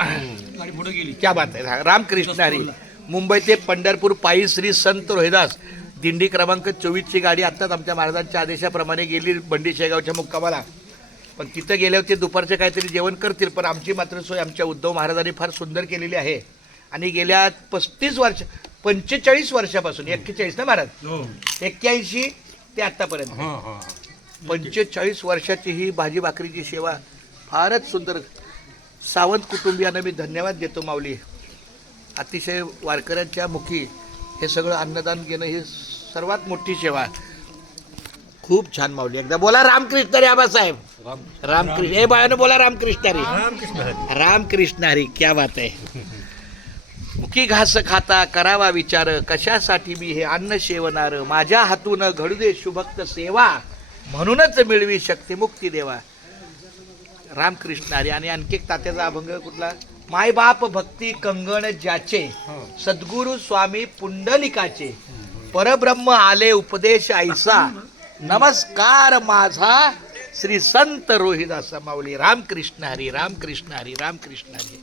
गाडी पुढे गेली. क्या बात आहे. रामकृष्ण हरी. मुंबई ते पंढरपूर पायी श्री संत रोहिदास दिंडी क्रमांक 24ची गाडी आत्ताच आमच्या महाराजांच्या आदेशाप्रमाणे गेली बंडी शेगावच्या मुक्कामाला. पण तिथं गेल्यावर ते दुपारचे काहीतरी जेवण करतील, पण आमची मात्र सोय आमच्या उद्धव महाराजांनी फार सुंदर केलेली आहे. आणि गेल्या 45 वर्षापासून 41 ना महाराज, 81 ते आत्तापर्यंत 45 वर्षाची ही भाजी भाकरीची सेवा फारच सुंदर. सावंत कुटुंबियांना मी धन्यवाद देतो माऊली. अतिशय वारकऱ्यांच्या मुखी हे सगळं अन्नदान घेणं ही सर्वात मोठी सेवा. खूप छान माऊली. एकदा बोला रामकृष्ण हरी आबासाहेब. रामकृष्ण. हे बाळानं बोला रामकृष्ण हरी. रामकृष्ण हरी. क्या बात आहे. मुखी घास खाता करावा विचार, कशासाठी मी हे अन्न शेवणार, माझ्या हातून घडू दे शुभक्त सेवा, म्हणूनच मिळवी शक्ती मुक्ती देवा. रामकृष्ण हरी. आणि आणखी एक तात्याचा अभंग कुठला. मायबाप भक्ती कंगण ज्याचे, सद्गुरु स्वामी पुंडलिकाचे, परब्रह्म आले उपदेश ऐसा, नमस्कार माझा श्री संत रोहिदास माऊली. रामकृष्ण हरी. रामकृष्ण हरी. रामकृष्ण हरी.